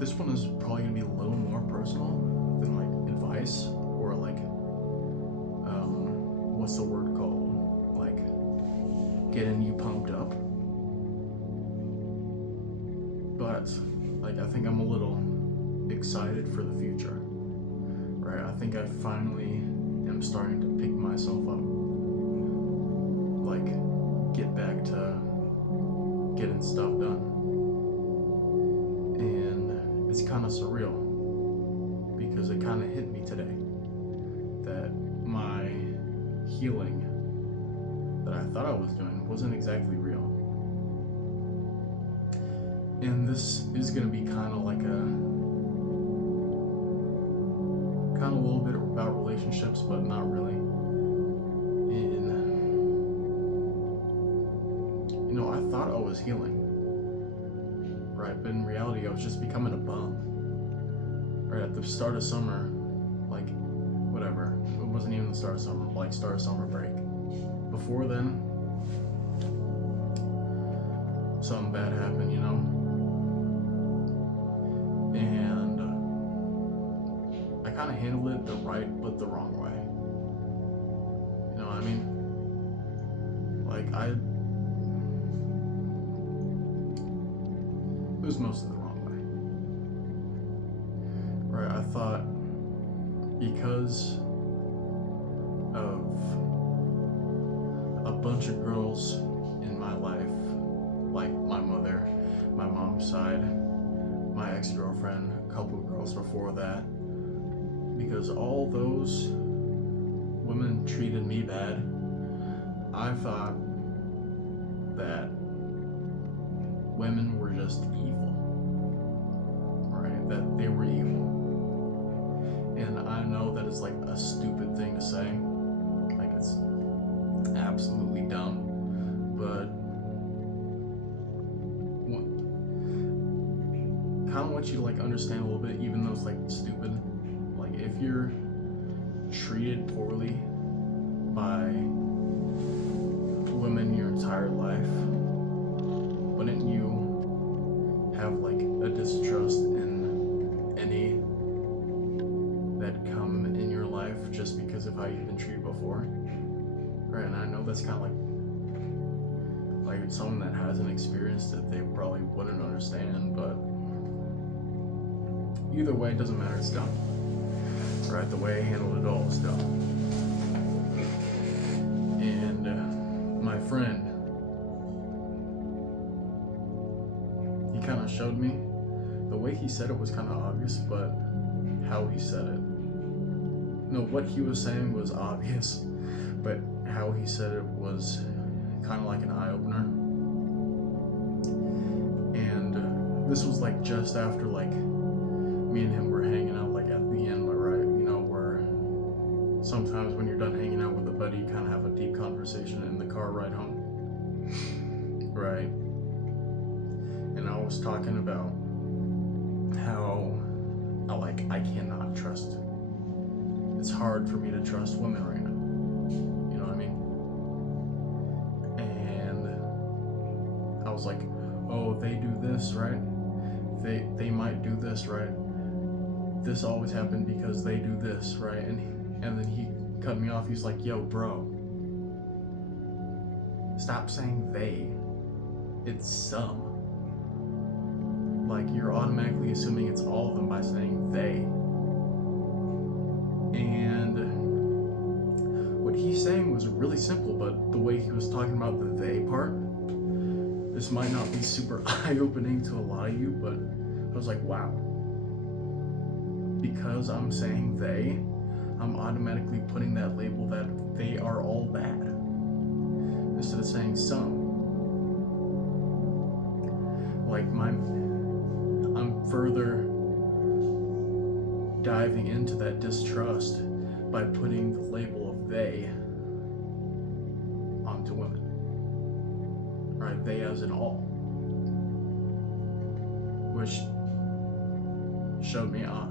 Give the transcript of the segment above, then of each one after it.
this one is probably gonna be a little more personal than like advice or like what's the word called? Like getting you pumped up. But like I think I'm a little excited for the future. Right? I think I finally am starting to pick myself up. Like get back to getting stuff done. And it's kind of surreal because it kind of hit me today that my healing that I thought I was doing wasn't exactly real. And this is going to be kind of like a little bit about relationships, but not really. And I thought I was healing, right? But in reality, I was just becoming a bum. Right at the start of summer, like whatever. It wasn't even the start of summer, like start of summer break. Before then, something bad happened, and I kind of handled it the right but the wrong way. You know what I mean? Like it was mostly the wrong way. Right? I thought because of a bunch of girls in my life, like my mother, my mom's side, my ex-girlfriend, a couple of girls before that, because all those women treated me bad, I thought that women were just evil, right? That they were evil. And I know that is like a stupid thing to say, like it's absolutely dumb, but kind of want you to like understand a little bit, even though it's like stupid. Like if you're treated poorly by women your entire life, wouldn't you have like a distrust in any that come in your life just because of how you've been treated before? Right? And I know that's kind of like someone that hasn't experienced it, they probably wouldn't understand, but either way, it doesn't matter, it's dumb. Right? The way I handled it all is dumb. And my friend, he kind of showed me. The way he said it was kind of obvious, but how he said it. No, what he was saying was obvious, but how he said it was kind of like an eye-opener. And this was like just after like me and him were hanging out like at the end, right? Where sometimes when you're done hanging out with a buddy, you kind of have a deep conversation in the car ride home, right? And I was talking about how I cannot trust. It's hard for me to trust women right now. You know what I mean? And I was like, oh, they do this, right? They might do this, right? This always happened because they do this, right? And then he cut me off. He's like, yo, bro, stop saying they. It's some. Like, you're automatically assuming it's all of them by saying they. And what he's saying was really simple, but the way he was talking about the they part, this might not be super eye-opening to a lot of you, but I was like, wow. Because I'm saying they, I'm automatically putting that label that they are all bad, instead of saying some. Like I'm further diving into that distrust by putting the label of they onto women. Right? They as in all. Which showed me how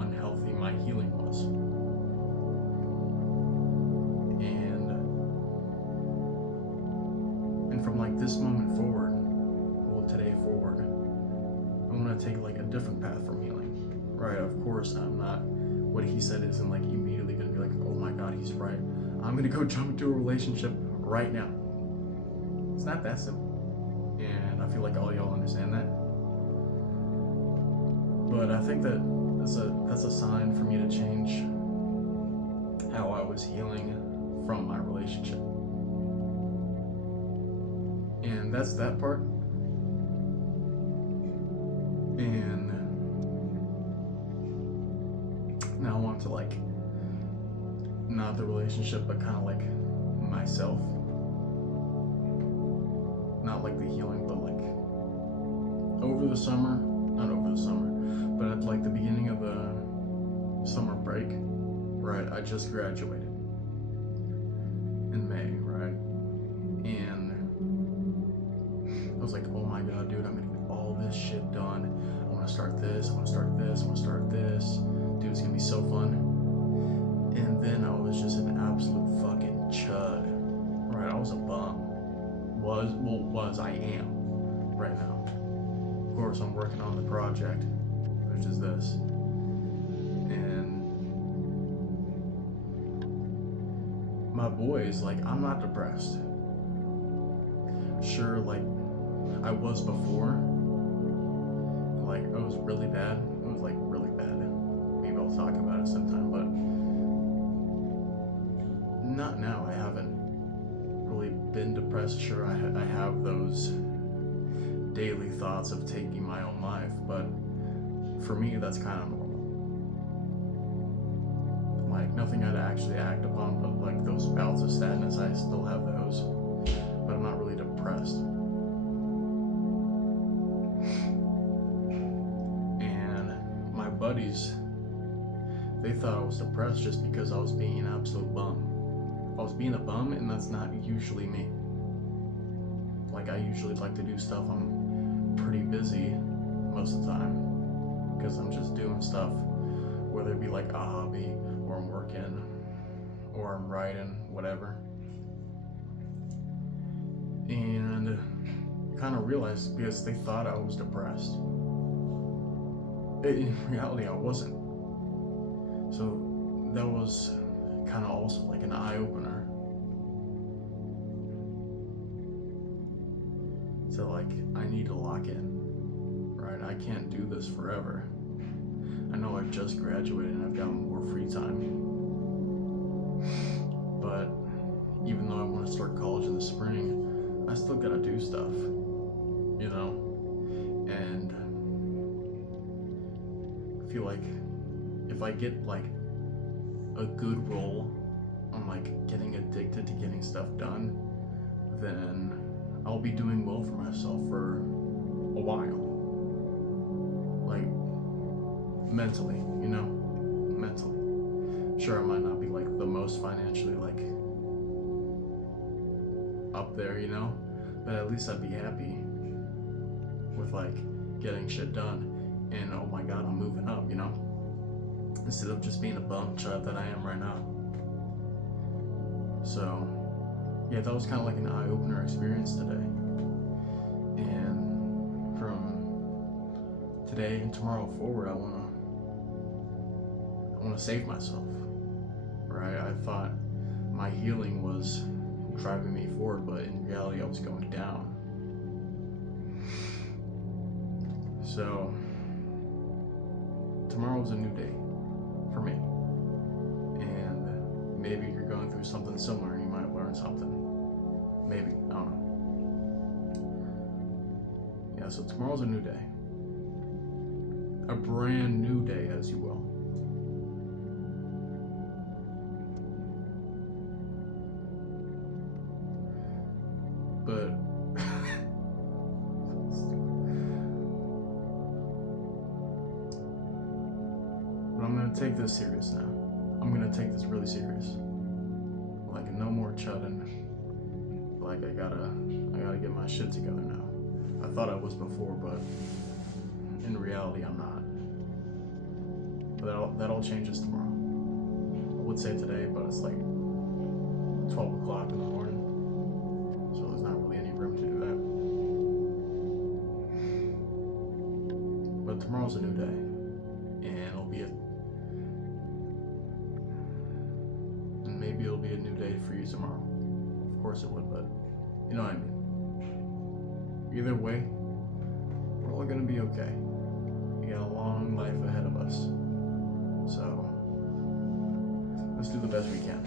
unhealthy my healing was. And from like this moment forward, well, today forward, I want gonna take like a different path from healing, right? Of course, I'm not. What he said isn't like immediately gonna be like, oh my god, he's right. I'm gonna go jump into a relationship right now. It's not that simple, and I feel like all y'all understand that. But I think that that's a sign for me to change how I was healing from my relationship. And that's that part. And now I want to like, not the relationship, but kind of like myself. Not like the healing, but like over the summer, not over the summer, but at like the beginning of the summer break, right? I just graduated in May, right? And I was like, oh my god, dude, I'm gonna get all this shit done. I wanna start this, I wanna start this, I wanna start this. Dude, it's gonna be so fun. And then I was just an absolute fucking chud, right? I was a bum. I am right now. Of course, I'm working on the project, which is this. And my boys, like, I'm not depressed. Sure, like, I was before. Like, it was really bad. It was, like, really bad. Maybe I'll talk about it sometime, but not now. I haven't really been depressed. Sure, I have those daily thoughts of taking my own life, but for me, that's kind of normal. Like, nothing I'd actually act upon, but like those bouts of sadness, I still have those, but I'm not really depressed. And my buddies, they thought I was depressed just because I was being an absolute bum. I was being a bum, and that's not usually me. Like, I usually like to do stuff. I'm pretty busy most of the time because I'm just doing stuff, whether it be like a hobby, or I'm working, or I'm writing, whatever. And I kind of realized, because they thought I was depressed, in reality I wasn't. So that was kind of also like an eye-opener to like, I need to lock in, right? I can't do this forever. I know I've just graduated and I've got more free time, but even though I want to start college in the spring, I still gotta do stuff, you know? And I feel like if I get like a good role on like getting addicted to getting stuff done, then I'll be doing well for myself for a while. Like, mentally, you know? Mentally. Sure, I might not be like the most financially like up there, you know? But at least I'd be happy with like getting shit done. And oh my god, I'm moving up, you know? Instead of just being a bum chud that I am right now. So yeah, that was kind of like an eye-opener experience today. And from today and tomorrow forward, I want to save myself, right? I thought my healing was driving me forward, but in reality I was going down. So tomorrow's a new day for me, and maybe you're going through something similar and you might learn something. Maybe, I don't know. Yeah, so tomorrow's a new day. A brand new day, as you will. But I'm gonna take this serious now. I'm gonna take this really serious. Like, no more chudding. Like, I gotta get my shit together now. I thought I was before, but in reality I'm not. But that all changes tomorrow. I would say today, but it's like 12 o'clock in the morning, so there's not really any room to do that. tomorrow's a new day, and maybe it'll be a new day for you tomorrow. Of course it would, but you know what I mean. Either way, we're all gonna be okay. We got a long life ahead of us, so let's do the best we can.